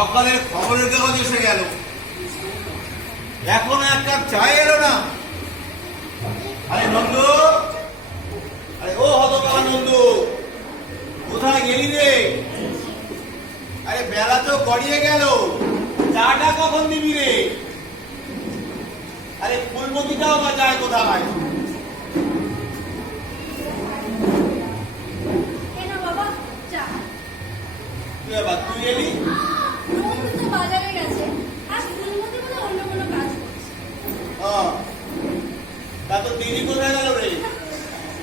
সকালের খবরের কাগজ এসে গেল, এখনো এক কাপ চা এলো না। আরে নন্দু, আরে ও হতভাগা নন্দু, কোথায় গেলি রে? আরে বেলা তো গড়িয়ে গেল, চাটা কখন দিবি রে? আরে ফুলমতিটাও বা যায় কোথায়? তুই এলি? তো বাজারে গেছে, আর ফুলমতি বলে অন্য কোনো কাজ করছে। তা তো দিদি কোথায় গেল রে?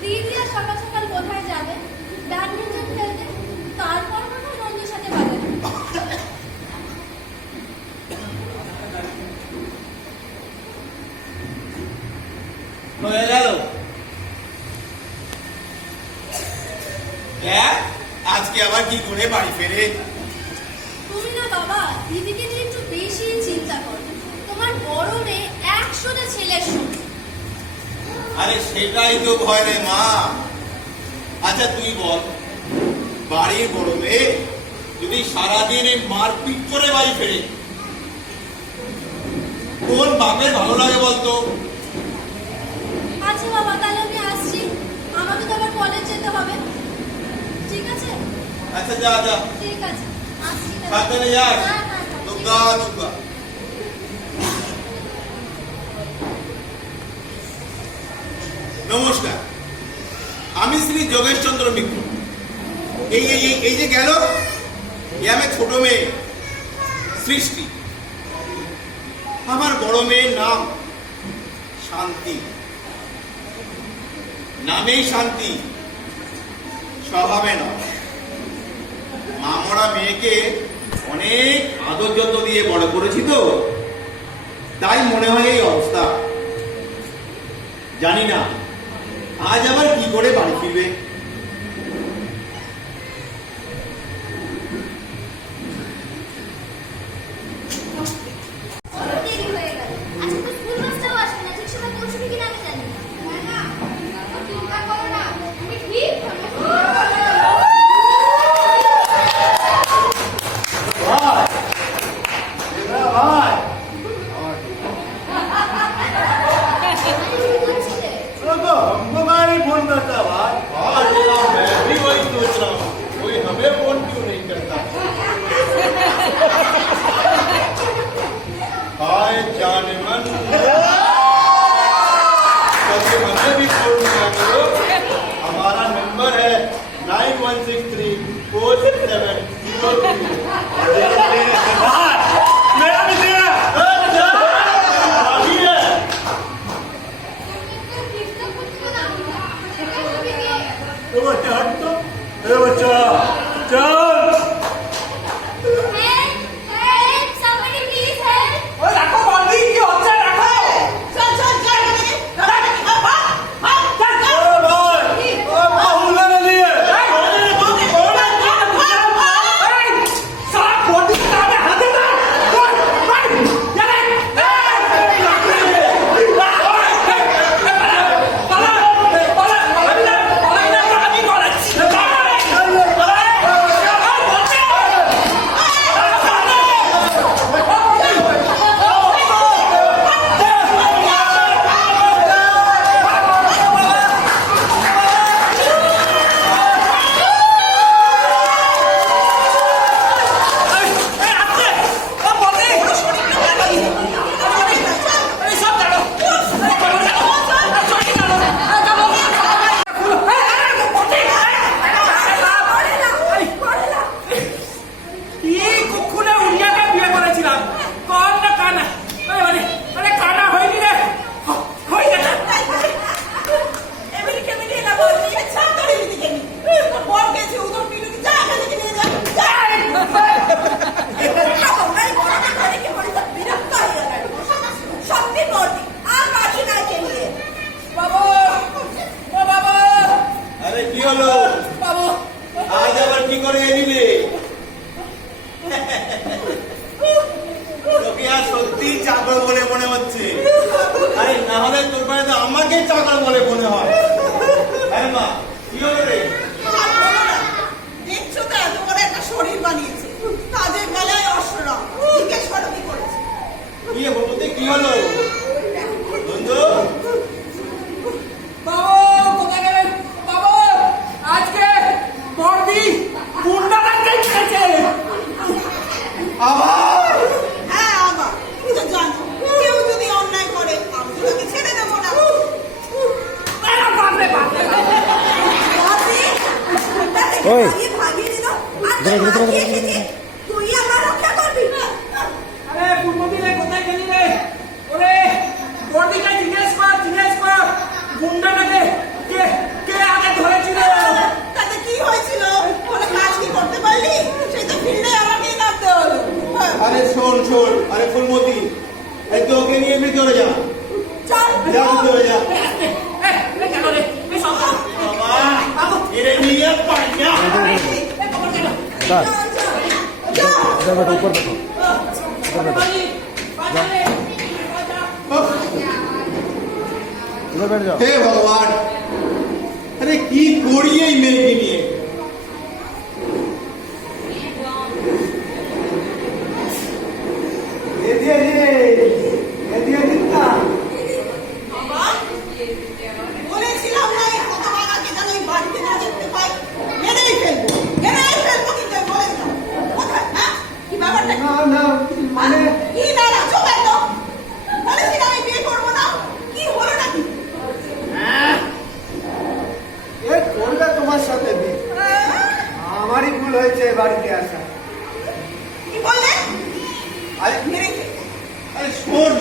দিদি আর সকাল সকাল কোথায় যাবে? ব্যাডমিন্টন খেলতে। তারপর মনে হয় নন্দুর সাথে বাজারে। হয়ে গেল। আজকে আবার কি করে বাড়ি ফেরে? তুমি না বাবা দিদিকে নিয়ে একটু বেশি চিন্তা করো। তোমার বড় মেয়ে 100টা ছেলের সঙ্গে। আরে সেটাই তো ভয় রে মা। আচ্ছা তুই বল, বাড়ির বড় মেয়ে যদি সারাদিন মারপিট করে বাড়ি ফেরে, কোন বাপের ভালো লাগে বলতো? আচ্ছা বাবা, তাহলে আমি আসছি, আমাকে তো আবার কলেজ যেতে হবে। ঠিক আছে? আচ্ছা যা যা, ঠিক আছে, আসছি। সাবধানে যাস। দুর্গা দুর্গা। নমস্কার, আমি শ্রী যোগেশ চন্দ্র মিত্র। এই যে গেল, আমার ছোট মেয়ে সৃষ্টি। আমার বড় মেয়ের নাম শান্তি। নামেই শান্তি, স্বভাবে নয়। মামরা মেয়েকে অনেক আদর যত্ন দিয়ে বড় করেছি তো, তাই মনে হয় এই অবস্থা। জানি না আজ আবার কি করে বাড়ি ফিরবে। हमारा नंबर है 91634670। मेरा भी दे बच्चा हट तो, बच्चा चल। চাকর বলে মনে হচ্ছে। আরে না হলে তোর পায়ে তো আমাকে চাকর বলে মনে হয়। আরে মা কি হলো রে? দেখছো তো এত বড় একটা শরীর বানিয়েছে, কাজের বেলায় অসরব, হলো বন্ধু? বাবু কোথায় গেলেন বাবু? আজকে বর্দি গুন্ডা রাখতে খেয়েছে। আবার হ্যাঁ আবার তুমি তো জানো কেউ যদি অন্যায় করে আমি তো তাকে ছেড়ে দেবো না। বাপরে বাপরে বাপরে, ওটা থেকে ওই। ভাগিয়ে দিল আর ধরে, ধরে, ধরে, ভাগিয়ে ধরে, এসেছি। তুই আমার রক্ষা করবি না। আরে পূর্ববী রে কোথায় গেলি রে? ওরে বর্দিকে জিজ্ঞেস কর গুন্ডাটাকে কে কে আগে ধরেছিল? তাতে কি হয়েছিল? কোনো কাজ কি করতে পারলি? সেই তো ফিল্ডে আমাকেই নামতে হলো। আরে শোন আরে ফুলমতি, এই তো ওকে নিয়ে ভিতরে যা, চল যা ভিতরে যা। কেন রে বাবা এরে নিয়ে পাই না। স্যার চল इधर बैठो ऊपर बैठो इधर बैठ जाओ হে ভগবান, আরে কি করি এই মেয়েকে নিয়ে? বাবা, বলেছিলাম না এই হতভাগাকে যেন এই বাড়িতে না দেখতে পাই। মেরেই ফেলবো কিন্তু আমি বলেছিলাম। কোথায়, হ্যাঁ? কি ব্যাপারটা কি? কি না না, চুপ একদম। বলেছিলাম আমি বিয়ে করবো না। কি হলো নাকি? তোমার সাথে বিয়ে। আমারই ভুল হয়েছে বাড়িতে আসা। কি বললে? আরে মেরেই ফেলবো। আরে শোন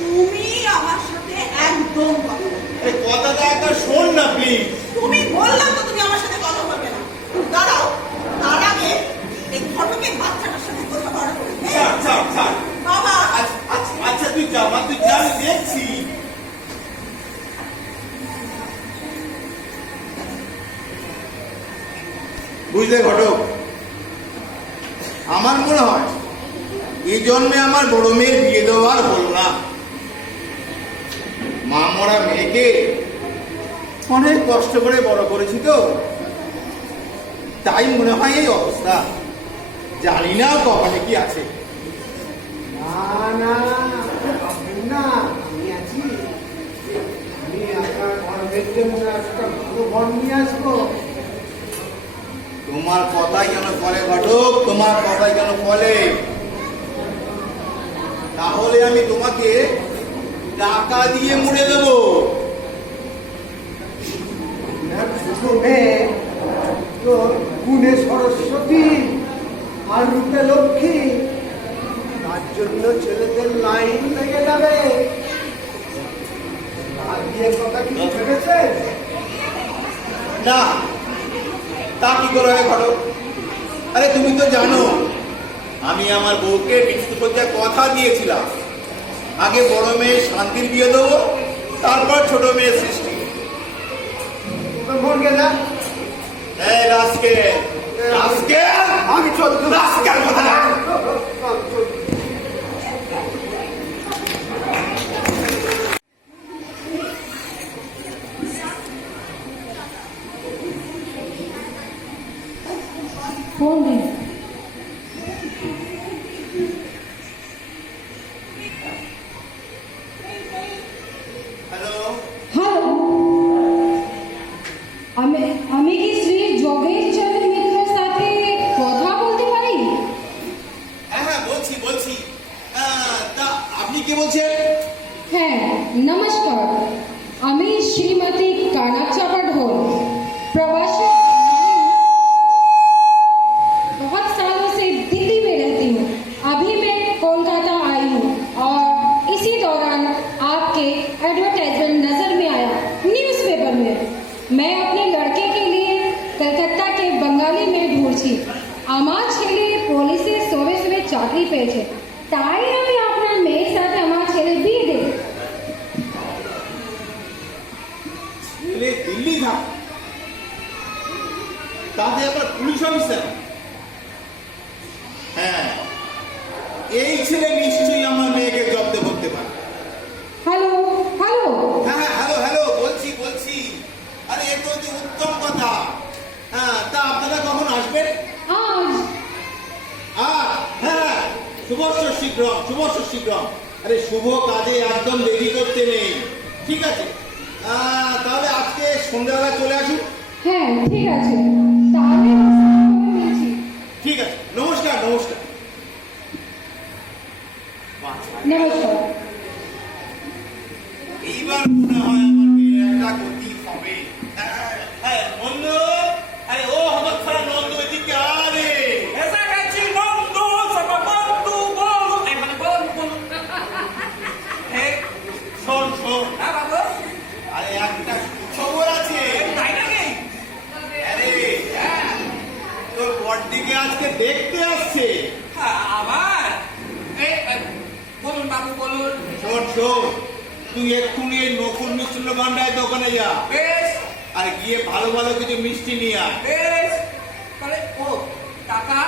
তুমি আমার সাথে একদম কথা বলবে না। এই কথাটা একটা শোন না প্লিজ। তুমি বললাম তো তুমি আমার সাথে কথা বলবে না। দাঁড়াও, তার আগে এই ঘটকের বাচ্চাটার সাথে কথা বলা করে। ছাড়। বাবা, আচ্ছা তুই যা আমি দেখছি। বুঝলে ঘটক, আমার মনে হয় এই জন্মে আমার বড় মেয়ের বিয়ে দেওয়ার হল না। মা মরা মেয়েকে অনেক কষ্ট করে বড় করেছি তো, তাই মনে হয় এই অবস্থা। জানি না কপালে কি আছে। না আমি আছি। আমি আপনার ঘরের জন্য একটা ভালো ঘর নিয়ে আসবো। তোমার কথাই কেন ফলে ঘটক, তোমার কথাই কেন ফলে? তাহলে আমি তোমাকে টাকা দিয়ে মুড়ে দেবো। ছোট মেয়ে তো গুণে সরস্বতী আর রূপে লক্ষ্মী, তার জন্য ছেলেদের লাইন লেগে যাবে। আর বিয়ের কথা কি ভেবেছে? না, তা কি করে হয় ঘটক? আরে তুমি তো জানো আমি আমার বউকে বৃষ্টিপত্যার কথা দিয়েছিলাম। আগে বড় মেয়ে শান্তির বিয়ে দেবো, তারপর ছোট মেয়ের সৃষ্টি। মন গেলা এই রাস্কেল আমি চল রাস্কেল কোথায়? फोन दे। হ্যালো, হ্যালো, আমি কি শ্রী যোগেশ চন্দ্র মিত্রের সাথে কথা বলতে পারি? হ্যাঁ বলছি। তা আপনি কে বলছেন? হ্যাঁ, নমস্কার। আমি श्रीमती कानाचापा ढोल प्रवासी बहुत सालों से दिल्ली में रहती हूँ। अभी मैं कोलकाता आई हूँ और इसी दौरान आपके एडवर्टाइजमेंट नजर में आया न्यूज़पेपर में। मैं अपने लड़के के लिए कलकत्ता के बंगाली में ढूंढছি। আমার ছেলে পুলিশে সবে চাকরি পেয়েছে, তাই আমি আপনার মেয়ের সাথে আমার ছেলে বিয়ে দেব। ছেলে দিল্লি থাক, তাতে আবার পুলিশ অফিসার? হ্যাঁ, এই ছেলে নিশ্চয়ই আমার মেয়েকে জব্দ করতে পারে। হ্যালো, হ্যাঁ হ্যালো বলছি। আরে এ তো অতি উত্তম কথা। হ্যাঁ, তা আপনারা কখন আসবেন? আজ হ্যাঁ, শুভস্য শীঘ্রম। আরে শুভ কাজে একদম দেরি করতে নেই, ঠিক আছে? তাহলে আজকে সন্ধ্যাবেলা চলে আসুন। হ্যাঁ ঠিক আছে, তাহলে মিলছি। ঠিক আছে, নমস্কার নমস্কার। নমস্কার। এইবার মনে হয় আমার মেয়ের একটা গতি হবে। হ্যাঁ নন্দু, আরে ও হতচ্ছাড়া নন্দু, এদিকে আরে। এসে গেছি বন্ধু, সব বন্ধু বল, এই মানে বন্ধু। এই, শোন শোন, হ্যাঁ বাবু, আরে একটা খবর আছে। তাই নাকি? আরে তোর বড়দিকে আজকে দেখতে আসছে। হ্যাঁ, আবার? এই, বলুন বাবু বলুন। শোন শোন, তুই এক্ষুনি এই নকুল মিষ্টি ভান্ডারের দোকানে যা, বেশ আর গিয়ে ভালো ভালো কিছু মিষ্টি নিয়ে আয়। বেশ, তাহলে ও টাকা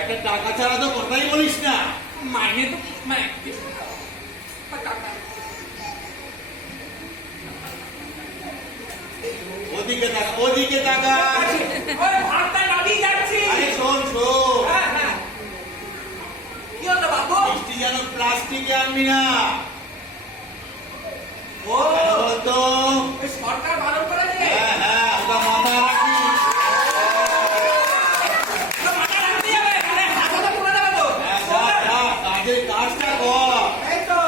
একটা টাকা ছাড়া তো কথাই বলিস না। মাইনে তো মানে টাকা ওদিকে টাকা, ওদিকে টাকা। ওই ভাতটা নামিয়ে যাচ্ছি। আরে শোন শোন, হ্যাঁ হ্যাঁ, কি হলো বাবু? মিষ্টি যেন প্লাস্টিকে আনবি না। ও বলতো ওই সরকার বারণ করেছে। হ্যাঁ হ্যাঁ, ওটা মাথায় রাখিস। মাথা রাখতে যাবে, মানে হাতটা তুলে দেবে তো। হ্যাঁ, যা, যা, কাজের কাজটা কর। এই তো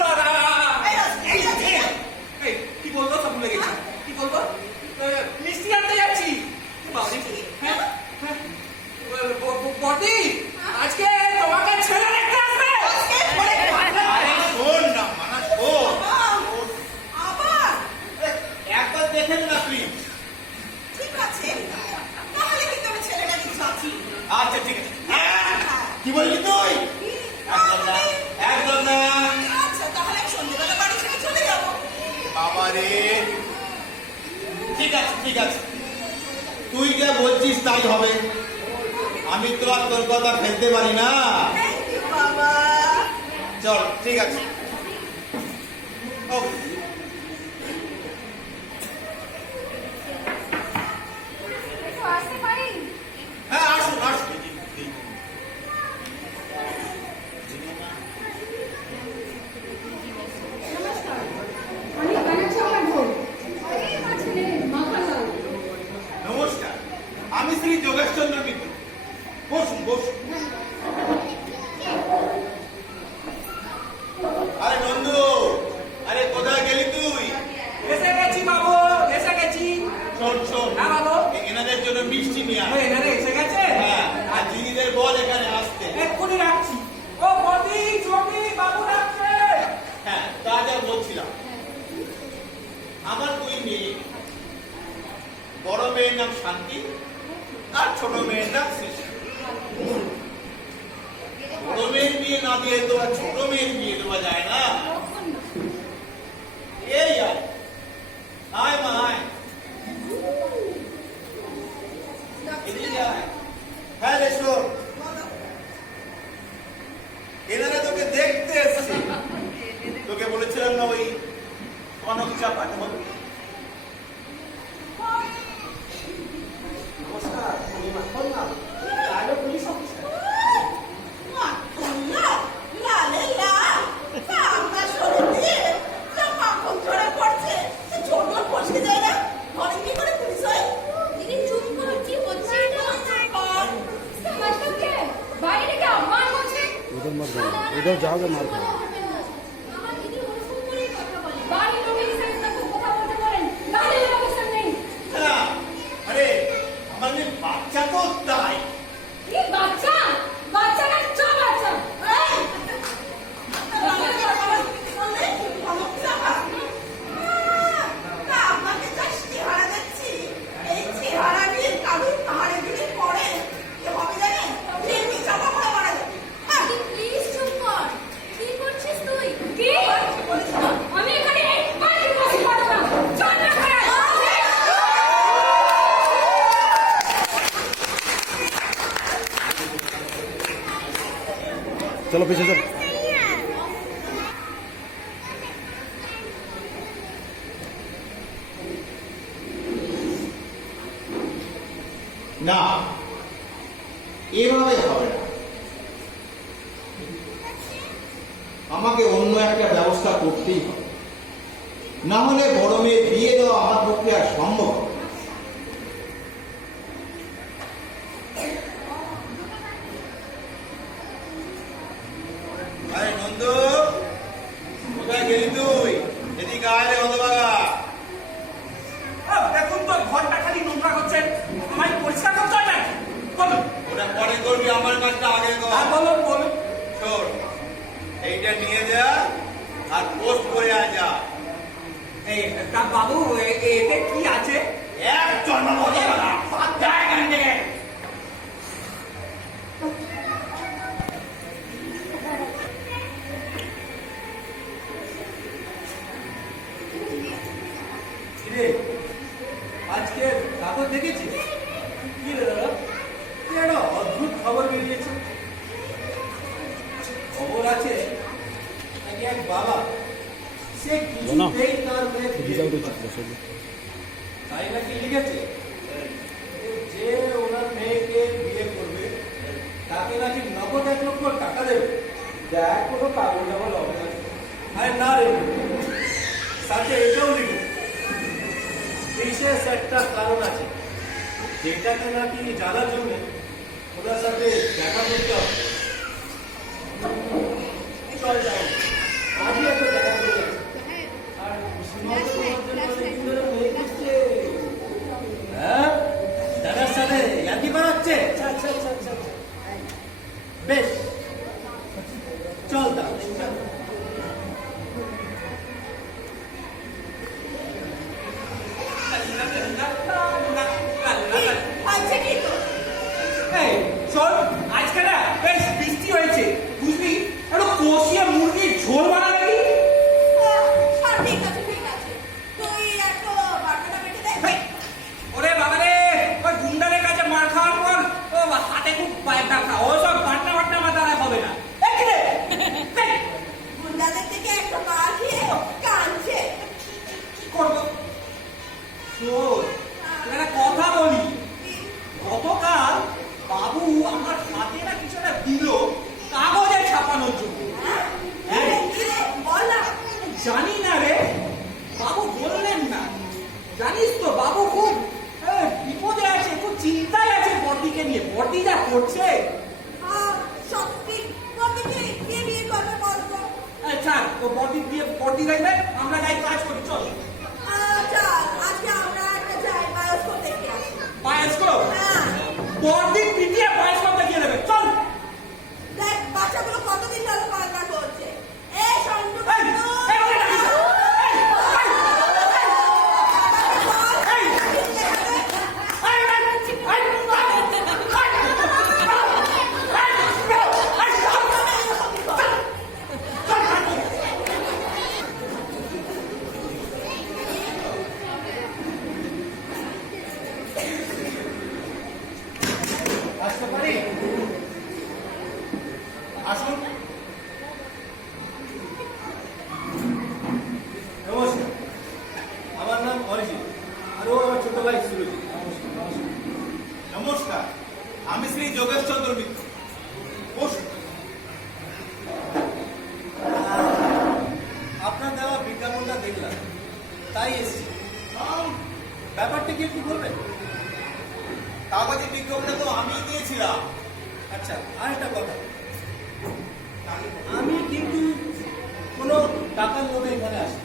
দাদা, এই কি বলবো সব ভুলে গেছি। কি বলবো? মিষ্টি আনতে যাচ্ছি। হ্যাঁ হ্যাঁ, বটি আজকে তোমাকে ছেলে দেখতে আসবে। আরে শোন না, মানা শোন। আবার একবার দেখেন না প্লিজ। ঠিক আছে, তাহলে কিন্তু আমি ছেলেটাকে চাচ্ছি। আচ্ছা ঠিক আছে। কি বললি তুই? একদম না, একদম না। আচ্ছা, তাহলে আমি সন্ধ্যেবেলা বাড়ি ছেড়ে চলে যাবো। বাবা রে, ঠিক আছে ঠিক আছে, তুই যা বলছিস তাই হবে। আমি তো আর তোর কথা ফেলতে পারি না। Thank you, বাবা। চল ঠিক আছে। ওকে। একটু আসতে পারি? হ্যাঁ আসুন আসুন। নমস্কার, আমি কানাচা মাধব, এই মাঝে মাখালাল। নমস্কার, আমি শ্রী যোগেশচন্দ্র মিত্র। বসুন বসুন। আরে নন্দু, আরে কোথায় গেলি তুই? এসে গেছি বাবু, এসে গেছি। শোন শোন, হ্যাঁ বাবু, এনাদের জন্য মিষ্টি নিয়ে আয়। এখানে এসে গেছে। হ্যাঁ, আর দিদিদের বল এখানে আসতে। এক্ষুনি রাখছি। ও বটি চটি বাবু রাখছে। হ্যাঁ, তা যা বলছিলাম, আমার দুই মেয়ে, বড় মেয়ের নাম শান্তি আর ছোট মেয়ের নাম সৃষ্টি। বড় মেয়ের বিয়ে না দিয়ে তো আর ছোট মেয়ের বিয়ে দেওয়া যায় না। এই আয়, আয় মা আয়, এদিকে আয়। হ্যাঁ রে শোন, এনারা তোকে দেখতে এসছে। তোকে বলেছিলাম না ওই কনক চা পাঠাবো। নমস্কার, আমি মাখন না, আলো পুলিশ অফিসার। লালে লাল, আমরা সরে দিয়ে যা মাখন ঝরে পড়ছে, ছোট বসে যায় না, ঘরে কি করে পুলিশ হয়? দিদি চুপ করো, কি হচ্ছে এটা? इसका मतलब क्या है? বাইরে কি अपमान করছে? उधर मत जाओ, उधर जाओगे मार खाओ। আমার দিদি ওরকম করেই কথা বলে। বাড়ি লোকের সাথে তো কথা বলতে পারেন, গালি লোকের সাথে নেই। হ্যাঁ, আরে আমাদের বাচ্চা তো তাই। কি বাচ্চা? বাচ্চা না চো বাচ্চা। এই! আপনাকে যা চেহারা দেখছি, এই চেহারা নিয়ে কারুর পাহাড়ে দিলে পরে কি হবে জানেন? এমনি চাপা পড়ে মারা যাবে। দিদি প্লিজ চুপ কর। কি করছিস তুই? কি? আমি এখানে একবার কি বসে পারবো না। চল না করে। चलो पीछे चल। না, এভাবে হবে না, আমাকে অন্য একটা ব্যবস্থা করতেই হবে, না হলে বড় মেয়ে বিয়ে দেওয়া আমার পক্ষে আর সম্ভব হবে না। আরে নন্দু, কোথায় গেলি তুই? এদিকে আয় রে হতভাগা। দেখুন তো ঘরটা খালি নোংরা করছেন, আমায় পরিষ্কার করতে হয় না? বলুন। ওটা পরে করবি, আমার কাজটা আগে কর। আর বলুন বলুন। শোন, এইটা নিয়ে যা আর পোস্ট করে আয় যা। এই তা বাবু এতে কি আছে? এক জন্ম হতভাগা, বাদ দেয় এখান থেকে। কিরে, আজকে কাগজ দেখেছিস? কি রে দাদা, কি একটা অদ্ভুত খবর বেরিয়েছে। খবর আছে নাকি এক বাবা, সে কিছুতেই তার মেয়ে বিয়ে করতে পারছে না। তাই নাকি লিখেছে যে ওনার মেয়েকে বিয়ে করবে তাকে নাকি নগদ 1 লক্ষ টাকা দেবে। দেখ কোনো কাগজ আমার হবে না। আরে না রে, সাথে এটাও লিখেছে বিশেষ একটা কারণ আছে, যেটাকে নাকি জানার জন্য ওনার সাথে দেখা করতে হবে। চল যাও, আজই একটা দেখা করে যাবে। আর সীমান্ত তোমার জন্য অনেকদিন ধরে মেয়ে খুঁজছে। হ্যাঁ, দাদার সাথে ইয়ার্কি বানাচ্ছে। আচ্ছা আচ্ছা আচ্ছা আচ্ছা, বেশ চল তাহলে। আচ্ছা কি তো এই শোন, আজকে না বেশ বৃষ্টি হয়েছে, বুঝলি? একটু কষিয়ে মুরগির ঝোল বানাবে কি? ঠিক আছে ঠিক আছে, তুই একটু বাটাটা বেটে দে। হেই, ওরে বাবা রে, ওই গুন্ডাদের কাছে মার খাওয়ার পর ও হাতে খুব পায়ে ব্যথা, ওসব বাটনা বাটনা মাথায় হবে না। এই কি রে? এই, গুন্ডাদের থেকে একটা মার খেয়ে কাঁদছে। কি করবো? শোন, একটা কথা বলি, গতকাল বাবু আমার হাতে না কিছু একটা দিল কাগজে ছাপানোর জন্য। হ্যাঁ, কি রে? বল না। জানি না রে, বাবু বললেন না। জানিস তো বাবু খুব বিপদে আছে, খুব চিন্তায় আছে বর্দিকে নিয়ে। বর্দি যা করছে। সত্যি বর্দিকে কে বিয়ে করবে বলতো? ছাড়, তো বর্দি দিয়ে বর্দি দেখবে, আমরা যাই কাজ করি, চল। চল আজকে আমরা একটা যাই বায়োস্কোপ দেখে আসি। বায়োস্কোপ? হ্যাঁ, বর্দি পিটিয়ে বায়োস্কোপ দেখিয়ে দেবে, চল। দেখ বাচ্চাগুলো কতদিন ধরে কান্না করছে। এই সন্টু এই, এই, ওরে ডাকিস না। এই, এই, এই, আসতে পারি? আসুন। নমস্কার, আমার নাম অরিজিৎ, আর ও আমার ছোট ভাই সুরজিৎ। নমস্কার, আমি শ্রী যোগেশ চন্দ্র মিত্র। বসুন। আপনার দেওয়া বিজ্ঞাপনটা দেখলাম, তাই এসেছি। ব্যাপারটা কি একটু বলবেন? কাগজে বিজ্ঞাপনটা তো আমি দিয়েছিলাম। আচ্ছা, আর একটা কথা, আমি কিন্তু কোনো টাকার লোভে এখানে আসি।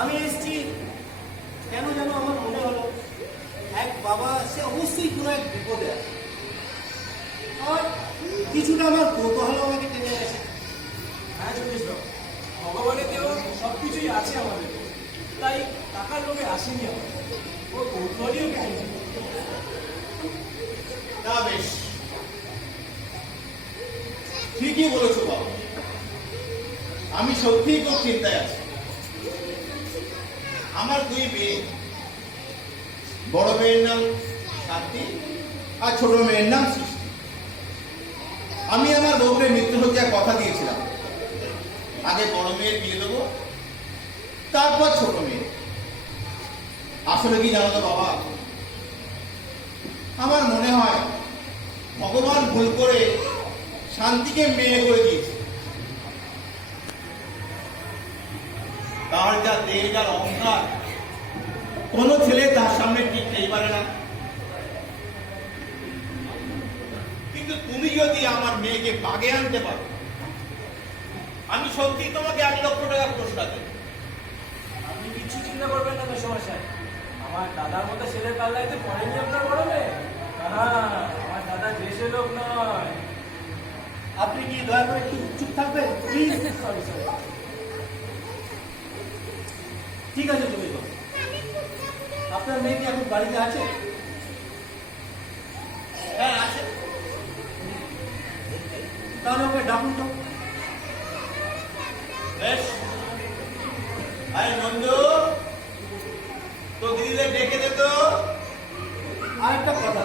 আমি এসেছি কেন যেন আমার মনে হলো এক বাবা, সে অবশ্যই কোনো এক বিপদে আছে। আর কিছুটা আমার কৌতূহল আমাকে টেনে গেছে। হ্যাঁ যোগেশ বাবু, ভগবানের দেওয়া সবকিছুই আছে আমাদের, তাই টাকার লোভে আসেনি আমার, ও কৌতূহলীও কিছু। তা বেশ, ঠিকই বলেছো বাবা, আমি সত্যিই খুব চিন্তায় আছি। আমার 2 মেয়ে, বড় মেয়ের নাম শান্তি আর ছোট মেয়ের নাম সৃষ্টি। আমি আমার বউকে মৃত্যুশয্যায় কথা দিয়েছিলাম, আগে বড় মেয়ের বিয়ে দেবো, তারপর ছোট মেয়ে। আসলে কি জানো তো বাবা, আমার মনে হয় ভগবান ভুল করে শান্তিকে মেয়ে করে দিয়েছে। তার যা দেহ যার অহংকার, কোনো ছেলে তার সামনে টিকতেই পারে না। কিন্তু তুমি যদি আমার মেয়েকে বাগে আনতে পারো, আমি সত্যি তোমাকে 1 লক্ষ টাকা পুরস্কার দেব। আপনি কিচ্ছু চিন্তা করবেন না মেসোমশাই, আমার দাদার মতো ছেলের পাল্লাইতে পড়েনি আপনার বড় মেয়ে। আমার দাদা দেশের লোক নয়। আপনি কি দয়া করে একটু চুপ থাকবেন প্লিজ? Sorry sorry. ঠিক আছে জমির বাবু, আপনার মেয়ে কি এখন বাড়িতে আছে? হ্যাঁ আছে। তাহলে ওকে ডাকুন তো। বেশ, আরে নন্দু, তো দিদিদের ডেকে দে তো। আর একটা কথা,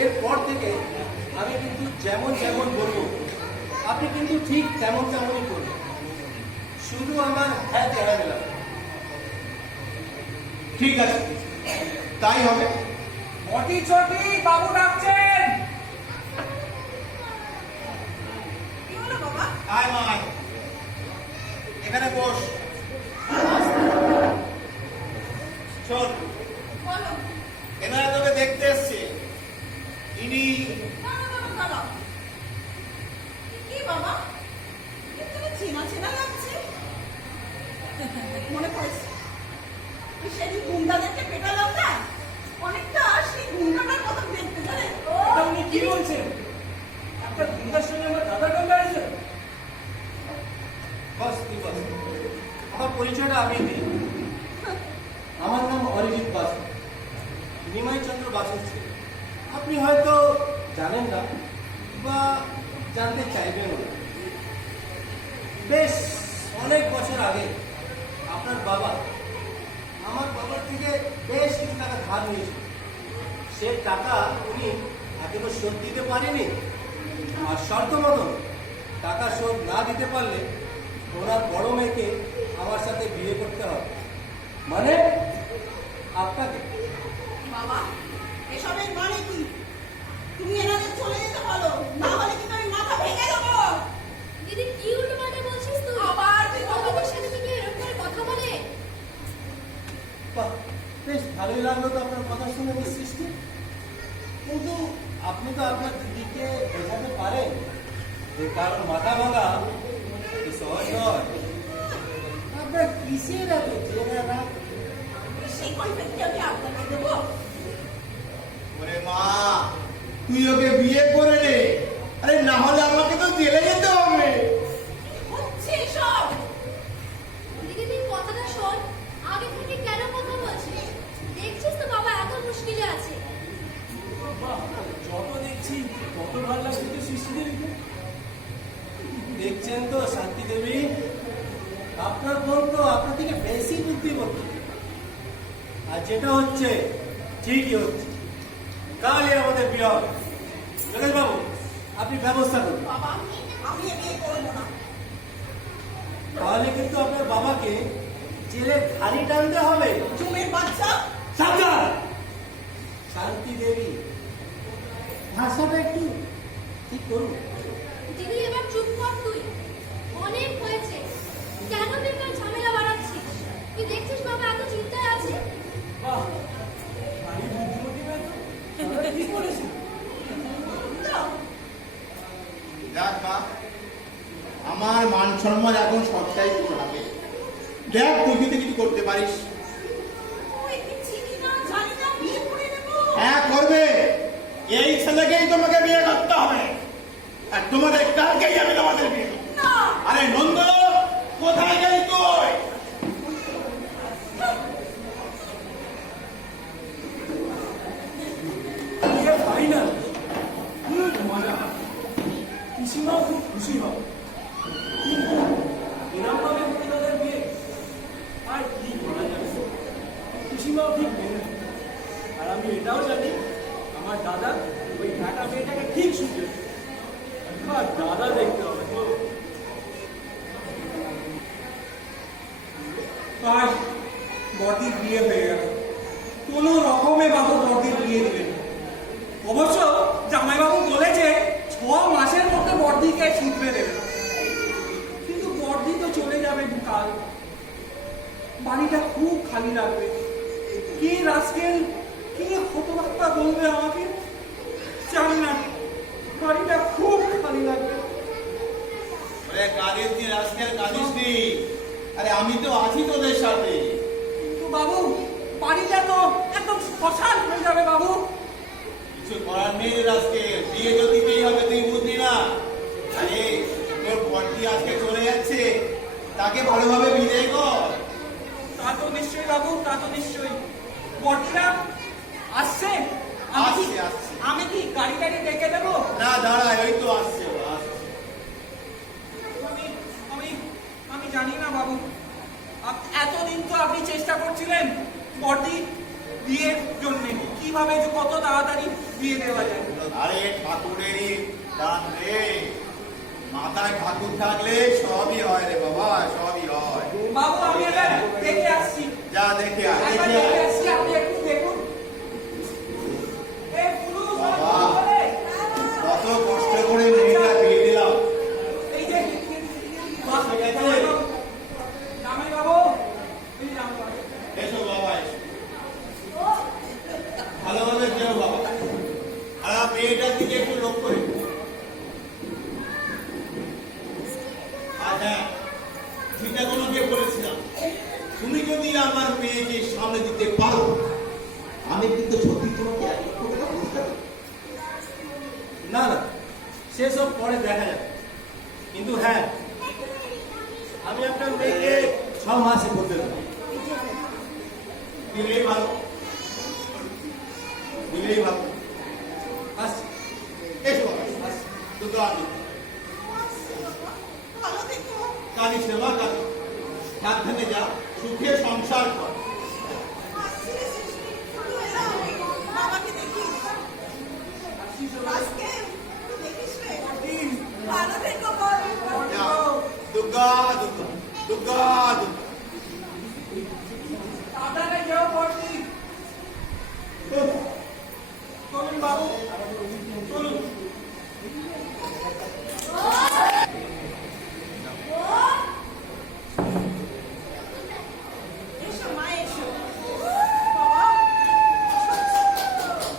এরপর থেকে আমি কিন্তু যেমন যেমন বলবো আপনি কিন্তু ঠিক তেমন তেমনই করবেন, শুধু আমার হ্যাঁ হ্যাঁ মেলা। ঠিক আছে, তাই হবে। মটি চটি বাবু ডাকছেন। কি হলো বাবা? আয় মা আয়, এখানে বস। শোন, বলো। এনারা তোকে দেখতে এসছে। ইনি দাঁড়াও। কি বাবা? তুমি চেনা চেনা লাগছে। মনে পড়েছে সেদিন গুন্ডাদেরকে পেটালাম না, অনেকটা সেই গুন্ডাটার মতো দেখতে জানেন। এটা উনি কি বলছেন? আপনার গুন্ডার সঙ্গে আমার দাদার কম্পারিজন? বস তুই বস, আমার পরিচয়টা আমি দিই। আমার নাম অরিজিৎ বাসু, নিমাই চন্দ্র বাসুর ছেলে। আপনি হয়তো জানেন না বা জানতে চাইবেন না। বেশ অনেক বছর আগে আপনার বাবা আমার বাবার থেকে বেশ কিছু টাকা ধার নিয়েছিল। সে টাকা উনি এখনো শোধ দিতে পারেনি, আর শর্ত মতন টাকা শোধ না দিতে পারলে ওনার বড় মেয়েকে আমার সাথে বিয়ে করতে হবে, মানে আপনাকে। বাবা, এসবের মানে কি? তুমি এনাদের চলে যেতে বলো, না হলে কিন্তু আমি মাথা ভেঙে দেবো। দিদি কি উল্টোপাল্টা বলছিস তুই? আবার তুই কথা তোদের সাথে কি এরকম করে কথা বলে? বাহ, বেশ ভালোই লাগলো তো আপনার কথা শুনে সৃষ্টি। কিন্তু আপনি তো আপনার দিদিকে বোঝাতে পারেন যে কারণ মাথা ভাঙা এ সহজ নয়। আপনার কিসের এত জেনে না? সেই কৈফিয়তটি আমি আপনাকে দেবো। ওরে মা, তুই ওকে বিয়ে করে নে, আরে না হলে আমাকে তো জেলে যেতে হবে। হচ্ছে সব। দিদি তুই কথাটা শোন, আগে থেকে কেন কথা বলছিস? দেখছিস তো বাবা এত মুশকিলে আছে। বাহ, যত দেখছি তত ভালো লাগছে তো সৃষ্টিদেবীকে। দেখছেন তো শান্তি দেবী, আপনার বোন তো আপনার থেকে বেশি বুদ্ধিমতী, আর যেটা হচ্ছে ঠিকই হচ্ছে। কালই আমাদের বিয়ে হবে। যোগেশ বাবু, আপনি ব্যবস্থা করুন। বাবা, আমি এ বিয়ে করবো না। তাহলে কিন্তু আপনার বাবাকে জেলে ধারি টানতে হবে। জুমের বাচ্চা। সাবধান! শান্তি দেবী, ভাষাটা একটু ঠিক করুন। দিদি এবার চুপ কর তুই, অনেক হয়েছে। কেন বেকার ঝামেলা বাড়াচ্ছিস? তুই দেখছিস বাবা এত চিন্তায় আছে। বাহ, ভারী বুদ্ধিমতী মেয়ে তো। তাহলে কি করেছে? দেখ মা, আমার মান সম্মান এখন সবটাই থাকে। দেখ তুই যদি কিছু করতে পারিস। তুই কি চিনি না, জানি না, বিয়ে করে নেবো। হ্যাঁ করবে, এই ছেলেকেই তোমাকে বিয়ে করতে হবে, আর তোমাদের কালকেই আমি তোমাদের বিয়ে করবো। না। আরে নন্দ, কোথায় গেলি তুই? বিয়ে ফাইনাল, খুব মজা। পিসিমাও খুব খুশি হবে। কিন্তু এরম ভাবে হতে তাদের বিয়ে, আর কি করা যাবে? পিসিমাও ঠিক মেনে নেবে। আর আমি এটাও জানি আমার দাদা ওই ঢাকা মেয়েটাকে ঠিক শুনবে। আর দাদা দেখতে হবে তো। আজ বদির বিয়ে হয়ে গেল। কোনো রকমে বাবু বদির বিয়ে দিলেন। অবশ্য বর্দিকে শিখবে দেবে। কিন্তু বর্দি তো চলে যাবে কাল, বাড়িটা খুব খালি লাগবে। কি রাস্কেল, কি হতবাক্তা বলবে আমাকে জানি না, বাড়িটা খুব খালি লাগবে। আরে কাঁদিস নি রাজকেল, কাঁদিস নি। আরে আমি তো আছি তোদের সাথে। কিন্তু বাবু, বাড়িটা তো একদম শ্মশান হয়ে যাবে বাবু। কিছু করার নেই রাজকেল, বিয়ে তো দিতেই হবে, তুই বুঝলি না? আরে তোর বর্তি আজকে চলে যাচ্ছে, তাকে ভালোভাবে বিদায় কর। তা তো নিশ্চয়ই বাবু, তা তো নিশ্চয়ই। বর্দিরা আসছে? আসছে, আসছে। আমি কি গাড়ি গাড়ি ডেকে দেবো? না দাঁড়া, ওই তো আসছে ওরা, আসছে। আমি আমি আমি জানি না বাবু, এতদিন তো আপনি চেষ্টা করছিলেন বর্দি বিয়ের জন্য, কিভাবে যে কত তাড়াতাড়ি বিয়ে দেওয়া যায়। আরে ঠাকুরেরই দান রে, মাথায় ঠাকুর থাকলে সবই হয় রে বাবা, সবই হয়। বাবু আমি এবার দেখে আসছি, যা দেখে আয়, একবার দেখে দেখে আয়। আসছি, আপনি একটু দেখুন। এই পুরুষ আর বাবা। বলে, কত কষ্ট করে মেয়েটা বিয়ে দিলাম। এই যে বাহ, ঠিক আছে। জামাই বাবু, এই যে জামাই বাবু। এসো বাবা, এসো। ভালোভাবে যেও বাবা। আর মেয়েটার দিকে একটু লক্ষ্য রেখো। আর হ্যাঁ, চিন্তা কোনো কে বলেছিলাম, তুমি যদি আমার মেয়েকে সামনে দিতে পারো, আমি কিন্তু সত্যি তোমাকে 1 লক্ষ টাকা পুরস্কার দেব। না না, সেসব পরে দেখা যাবে। কিন্তু হ্যাঁ, আমি আপনার মেয়েকে 6 মাসে করতে দেবো। দিলেই ভালো, দিলেই ভালো। আসছি। এসো বাবা, এসো। দুটো আনি। ভালো থেকো। কাঁদিস না মা, কাঁদিস। সাবধানে যা, সুখে সংসার কর। আসছি রে সৃষ্টি, তুই এরা বাবাকে দেখিস। আজকে দেখিস রে, ভালো থেকো বল। যা, দুর্গা দুর্গা, দুর্গা দুর্গা। সাবধানে যেও বর্দি। চলুন বাবু, চলুন। এসো মা, এসো। বাবা,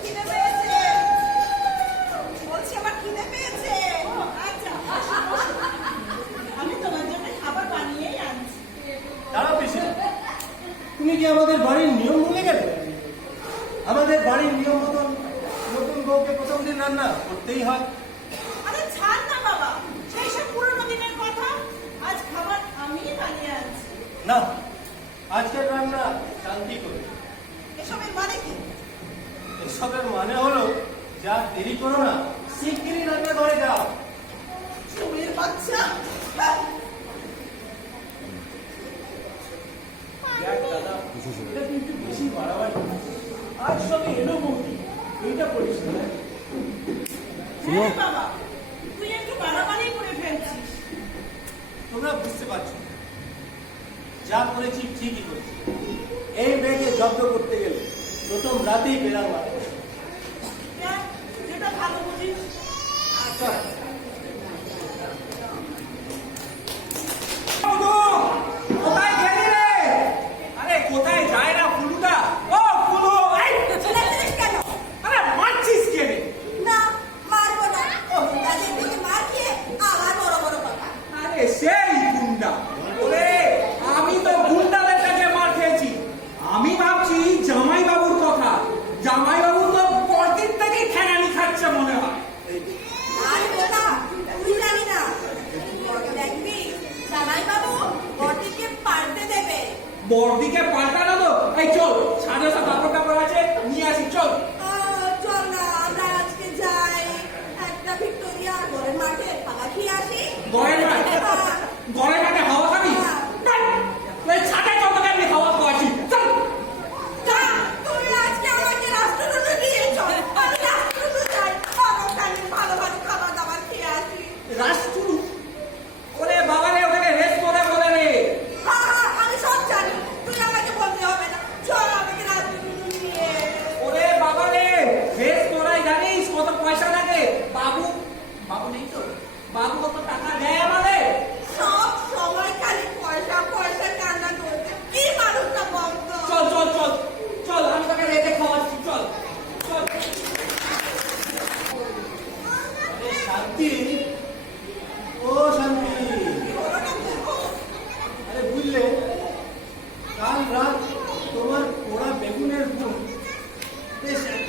খিদে পেয়েছে। বলছি আমার খিদে পেয়েছে। আচ্ছা, আসো, বসো। আমি তোমার জন্য খাবার বানিয়েই আনছি। দাঁড়াও পিসি, তুমি কি আমাদের বাড়ির নিয়ম ভুলে গেলে? আমাদের বাড়ির নিয়ম মতন নতুন বউকে প্রথম দিন রান্না করতেই হয়। আরে ছাড় না বাবা, সেই সব পুরোনো দিনের কথা। আজ খাবার আমিই বানিয়ে আনছি। না, আজকের রান্না শান্তি করে। এসবের মানে কি? এসবের মানে হলো, যা দেরি করো না, শিগগিরই রান্না করে যাও। চুরির বাচ্চা। দেখ দাদা, এটা কিন্তু বেশি বাড়াবাড়ি। আজ সবে এলো বৌদি, এইটা করিস না। হ্যাঁ বাবা, তুই একটু বাড়াবাড়ি করে ফেলছিস। তোমরা বুঝতে পারছো না। যা করেছি ঠিকই করেছি। এই মেয়েকে জব্দ করতে গেলে প্রথম রাতেই বেরার মারে। দেখ, যেটা ভালো বুঝিস। আচ্ছা, কোথায় গেলি রে? আরে কোথায় যায় না ফুলুটা? ও ফুলু, এই চিল্লাচ্ছিস কেন? আরে মারছিস কে রে? না, মারবো না। তাদের থেকে মার খেয়ে আবার বড় বড় কথা। আরে সেই গুন্ডা। ওরে, আমি তো গুন্ডাদের কাছে মার খেয়েছি। আমি ভাবছি জামাই বাবুর কথা। জামাই বাবু তো পরদিন থেকেই ঠ্যাঙানি খাচ্ছে মনে হয়। মারবো না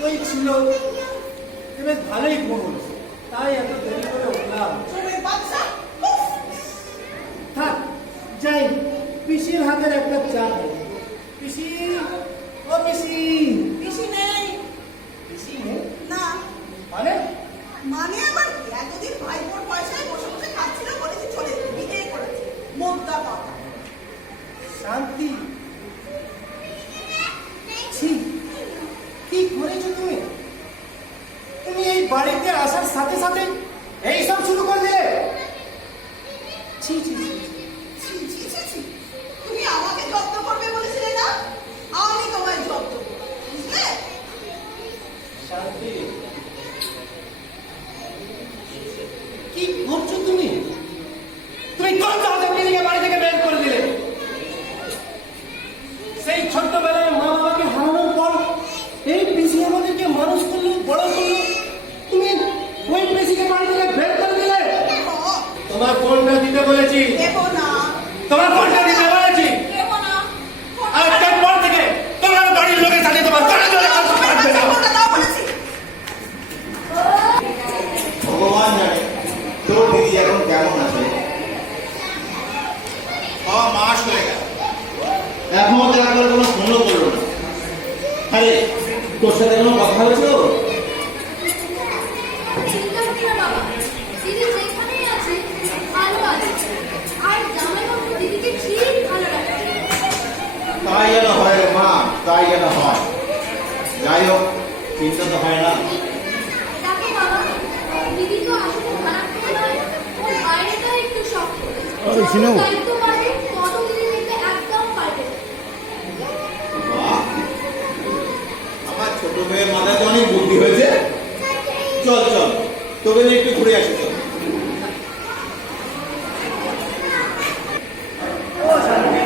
ওই ছিল, বেশ ভালোই ঘুম হলো, তাই এত দেরি করে উঠলাম। চোরের বাচ্চা উফ! থাক, যাই পিসির হাতের একটা চা খাই। পিসি, ও পিসি। পিসি নেই। পিসি নেই? না, মানে? মানে আবার কি? এতদিন ভাইপোর পয়সায় বসে বসে খাচ্ছিল বলেছি চলে যেতে, বিদেই করেছে মোদ্দা কথা। শান্তি, ছি, কি করেছো তুমি? তুমি এই বাড়িতে আসার সাথে সাথে এই সব শুরু করলে? ছি ছি ছি। ছি, ছি, ছি, ছি। তুমি আমাকে যত্ন করবে বলেছিলে না, আমি তোমায় যত্ন করবো, বুঝলে? শান্তি, কি করছো তুমি? তুমি কোন চাঁদের দিকে বাড়ি থেকে বের করে দিলে? সেই ছোট্টবেলায় মা বাবাকে হারানোর পর এই পিসি আমাদেরকে মানুষ করলো, বড় করলো, তুমি ওই পিসিকে বাড়ি থেকে বের করে দিলে? তোমার ফোনটা দিতে বলেছি, দেবো না, তোমার ফোনটা দিতে বলেছি। দেবো না। আর তারপর থেকে তোমার বাড়ির লোকের সাথে তোমার কোনো যোগাযোগ থাকবে না। ফোনটা দাও বলেছি। ভগবান জানে তোর দিদি এখন কেমন আছে। 6 মাস হয়ে গেল, এখনো তো একবার কোনো ফোনও করলো না। আরে তোর সাথে কোনো কথা হয়েছিল? চিন্তা করো না বাবা, দিদি যেখানেই আছে ভালো আছে, আর জামাইবাবু দিদিকে ঠিক ভালো রাখে। তাই যেন হয় রে মা, তাই যেন হয়। যাই হোক, চিন্তা তো হয় না। দেখো বাবা, দিদি তো আসলে খারাপ করে নয়, ওর বাইরেটা একটু শক্ত। ওই সিনু। যত দায়িত্ব বাড়ে তত দিদি দেখতে একদম পারবে না। বাহ, আমার ছোট মেয়ের মাথায় তো অনেক বুদ্ধি হয়েছে। চল চল, তোকে নিয়ে একটু ঘুরে আসি। চল। ও শান্তি,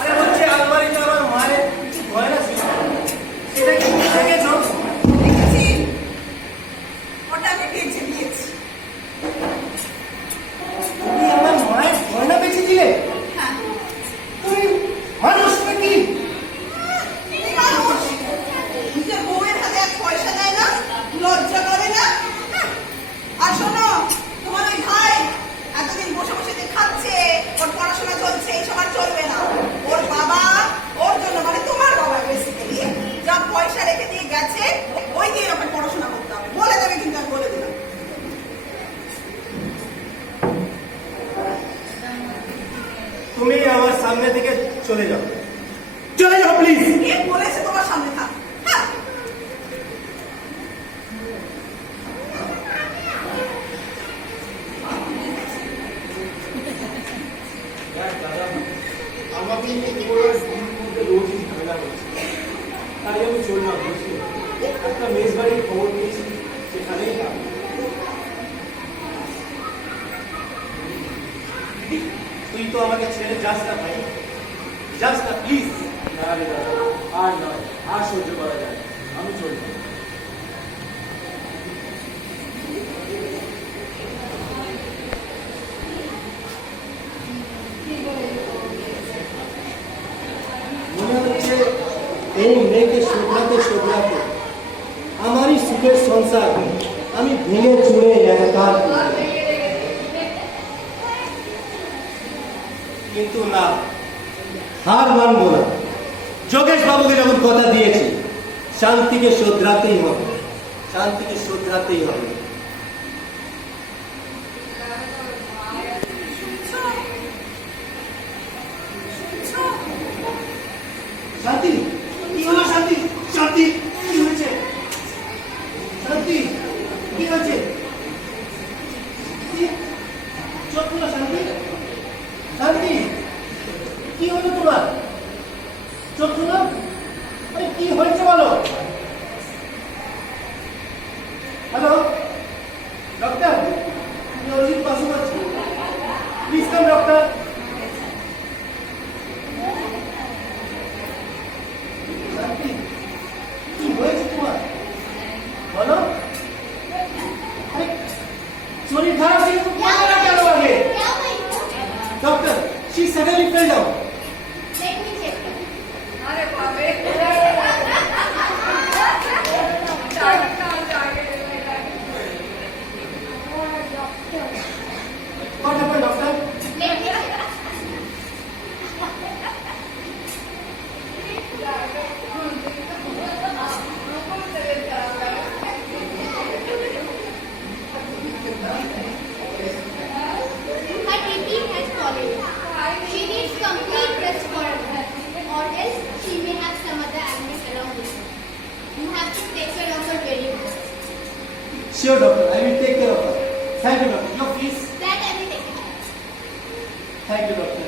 আরে হচ্ছে আলমারিতে আমার মায়ের কিছু গয়না ছিল, সেটা কি তুমি দেখেছো? দেখেছি, ওটা আমি বেঁচে দিয়েছি। তুমি আমার মায়ের গয়না বেঁচে দিলে? হ্যাঁ, তুমি মানুষ নাকি? তুমি মানুষ, নিজের বউয়ের হাতে এক পয়সা দেয় না, লজ্জা করে না? আর শোনো, তোমার ওই ভাই এতদিন বসে বসে যে খাচ্ছে, ওর পড়াশোনা চলছে, এইসব আর চলবে না। ওর বাবা ওর জন্য, মানে তোমার বাবা বেসিক্যালি যা পয়সা রেখে দিয়ে গেছে, ওই দিয়ে ওকে পড়াশোনা করতে হবে, বলে দেবে কিন্তু আমি বলে দিলাম। তুমি আমার সামনে থেকে চলে যাও, চলে যাও প্লিজ। কে বলেছে তোমার সামনে থাক? হ্যাঁ, আমাকে তোমার দিদির মধ্যে রোজই ঝামেলা হচ্ছে, তাই আমি চললাম। বুঝলি, একটা মেস বাড়ির খবর পেয়েছি, সেখানেই থাকবো। তুই তো আমাকে ছেড়ে যাস না ভাই, যাস না প্লিজ। না রে দাদা, আর নয়, আর সহ্য করা যায় না। আমি চললাম। মনে হচ্ছে এই মেয়েকে শোধরাতে শোধরাতে আমারই সুখের সংসার আমি ভেঙে চুড়ে একাকার করলাম। কিন্তু না, হার মানবো না। যোগেশ বাবুকে যখন কথা দিয়েছি, শান্তিকে শোধরাতেই হবে, শান্তিকে শোধরাতেই হবে। শান্তি, কি হলো শান্তি? শান্তি, কি হয়েছে? শান্তি, কি হয়েছে? চোখ খুলো শান্তি। শান্তি, কি হলো তোমার? চোখ খুলো। আরে কি হয়েছে বলো? হ্যালো ডক্টর, আমি অজিত বাসু বলছি। Please come doctor. শান্তি, কি হয়েছে তোমার বলো? আরে শরীর খারাপ ছিল তো বলো না কেন আগে? Doctor, she suddenly fell down. Let me check. আরে বাবা Sure, doctor. I will take care of her. Thank you, doctor. Your fees? That I will take. Thank you, doctor.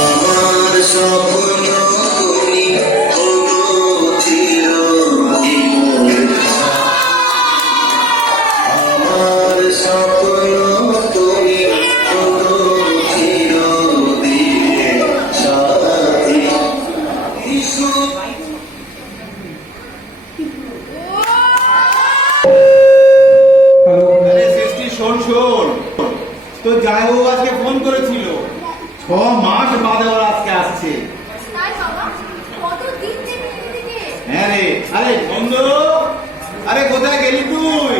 আমার স্বপ্ন তুমি ওগো চিরদিন আমার স্বপ্ন তুমি ওগো চিরদিন সাথী ইসু আরে সৃষ্টি শোন শোন, তো জামাইবাবু আজকে ফোন করেছিল, 6 মাস বাদে ওরা আজকে আসছে। তাই বাবা, কতদিন থেকে এদিকে? হ্যাঁ রে, আরে বন্ধু, আরে কোথায় গেলি তুই?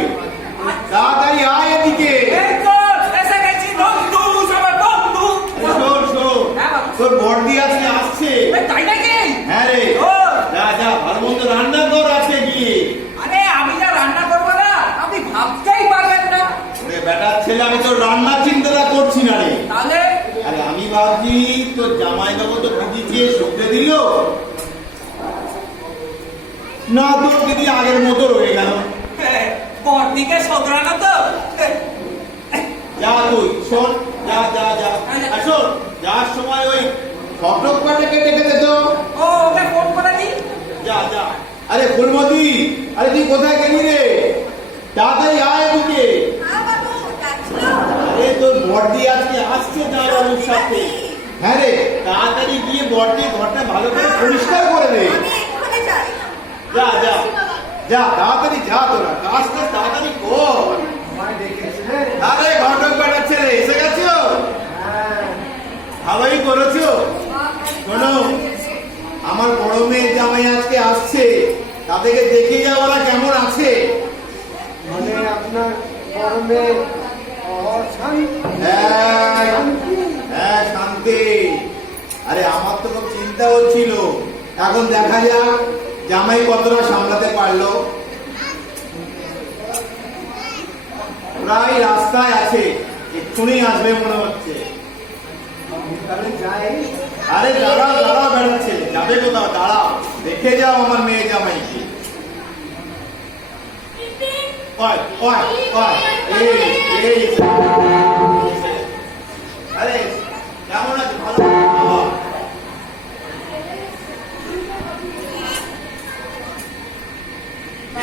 তাড়াতাড়ি আয় এদিকে। এই তো এসে গেছি বন্ধু, সবাই বন্ধু। আরে শোন শোন, হ্যাঁ বাবা। তোর বড়দি আজকে আসছে। এই তাই নাকি? হ্যাঁ রে, ও। যা যা ভালো মন্দ রান্না কর আছে গিয়ে। আরে আমি যা রান্না করবো না আপনি ভাবতেই পারবেন না। ওরে বেটার ছেলে, আমি তোর রান্নার চিন্তাটা করছি না রে। তাহলে আরে আমি ভাবছি তোর জামাইবাবু তো দিদি গিয়ে শুকতে দিল না, তোর দিদি আগের মতো রয়ে গেল। বড়দিকে শোধরানো তো। যা তুই শোন, যা যা যা। আর শোন, যাওয়ার সময় ওই ফটক পাটে কেটে কেটে তো। ও ওকে ফোন করে দিই। যা যা। আরে ফুলমতি, আরে তুই কোথায় গেলি রে? তাড়াতাড়ি আয় এদিকে। হ্যাঁ বাবু, যাচ্ছিল। আরে তোর বড়দি আজকে আসছে জামাইবাবুর সাথে। হ্যাঁ রে, তাড়াতাড়ি গিয়ে বড়দি ঘরটা ভালো করে পরিষ্কার করে দে। আমি এক্ষুনি যাই। যা যা যা, তাড়াতাড়ি যা, তোরা কাজটা তাড়াতাড়ি কর। আমায় ডেকেছিলে? আরে ঘটক পাঠাচ্ছে রে, এসে গেছো? হ্যাঁ। ভালোই করেছো। শোনো, আমার বড় মেয়ের জামাই আজকে আসছে, তাদেরকে দেখে যাও ওরা কেমন আছে। মানে আপনার কর্মে অশান্তি। হ্যাঁ হ্যাঁ, শান্তি। আরে আমার তো খুব চিন্তা হচ্ছিল, এখন দেখা যাক জামাই কতটা সামলাতে পারলো। প্রায় রাস্তায় আছে, এক্ষুনি আসবে মনে হচ্ছে। তাহলে যাই। আরে দাঁড়াও দাঁড়াও, বেড়াচ্ছে যাবে কোথাও, দাঁড়াও দেখে যাও আমার মেয়ে জামাইকে। ওই ওই ওই, এই এই, আরে কেমন আছে? ভালো আছো?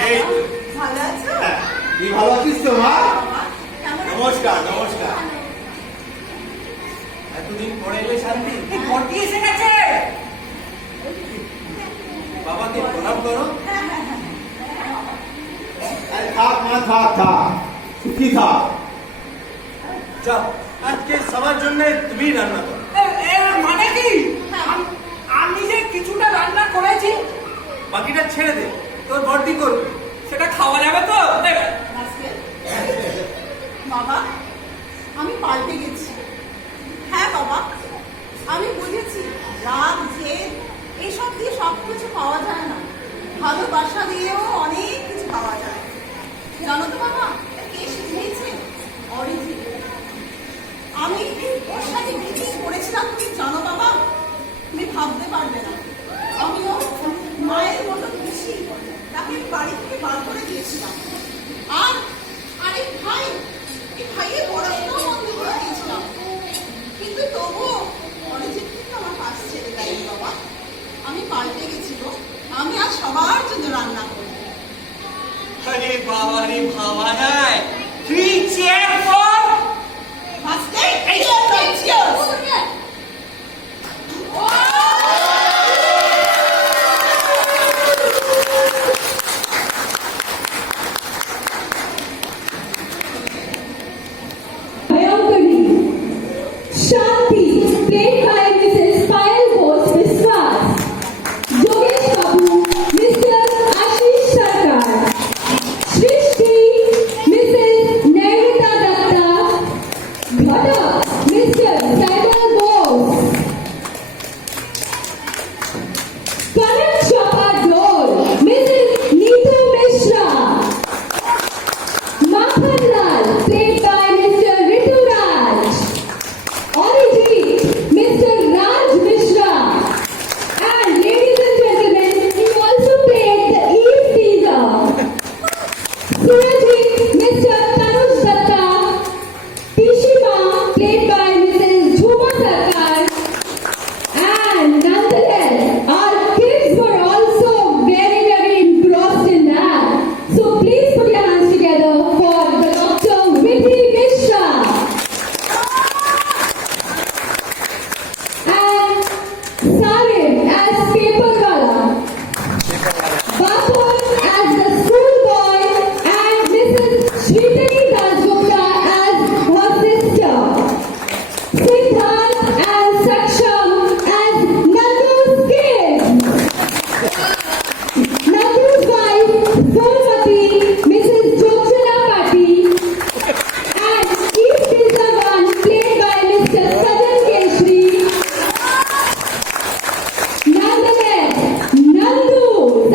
এই তো। ভালো আছো? হ্যাঁ, তুই ভালো আছিস তো মা? বাবা, কেমন আছো? নমস্কার নমস্কার। এতদিন পরে এলে শান্তি। এই বড়দি এসে গেছে। বাবাকে প্রণাম করো। আরে থাক মা, থাক থাক, সুখী থাক। যাও, আজকে সবার জন্য তুমি রান্না করো। এর মানে কি? আমি যে কিছুটা রান্না করেছি বাকিটা ছেড়ে দে, তোর বড়দি করবে। সেটা খাওয়া যাবে তো? আজকে? বাবা, আমি পাল্টে গেছি। হ্যাঁ বাবা, আমি বুঝেছি রাগ জেদ এইসব দিয়ে সব কিছু পাওয়া যায় না, ভালোবাসা দিয়েও অনেক কিছু পাওয়া যায়। জানো তো বাবা, কে শিখিয়েছে? অরিজিৎ। আমি ওর সাথে কি করেছিলাম তুমি জানো বাবা? তুমি ভাবতে পারবে না। আমিও মায়ের মতো খুশি তাকে বাড়ি থেকে বার করে দিয়েছিলাম। আর আরেক ভাই, এই ভাইয়ের পড়াশোনাও বন্ধ করে দিয়েছিলাম। কিন্তু তবুও অরিজিৎ কিন্তু আমার পাশ ছেড়ে দেয়নি বাবা। আমি পাল্টে গেছি গো। আমি আজ সবার জন্য রান্না করবো। আরে বাবা রে, ভাবা যায়। তুই চেয়ার ফর আজকে cheers!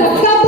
तब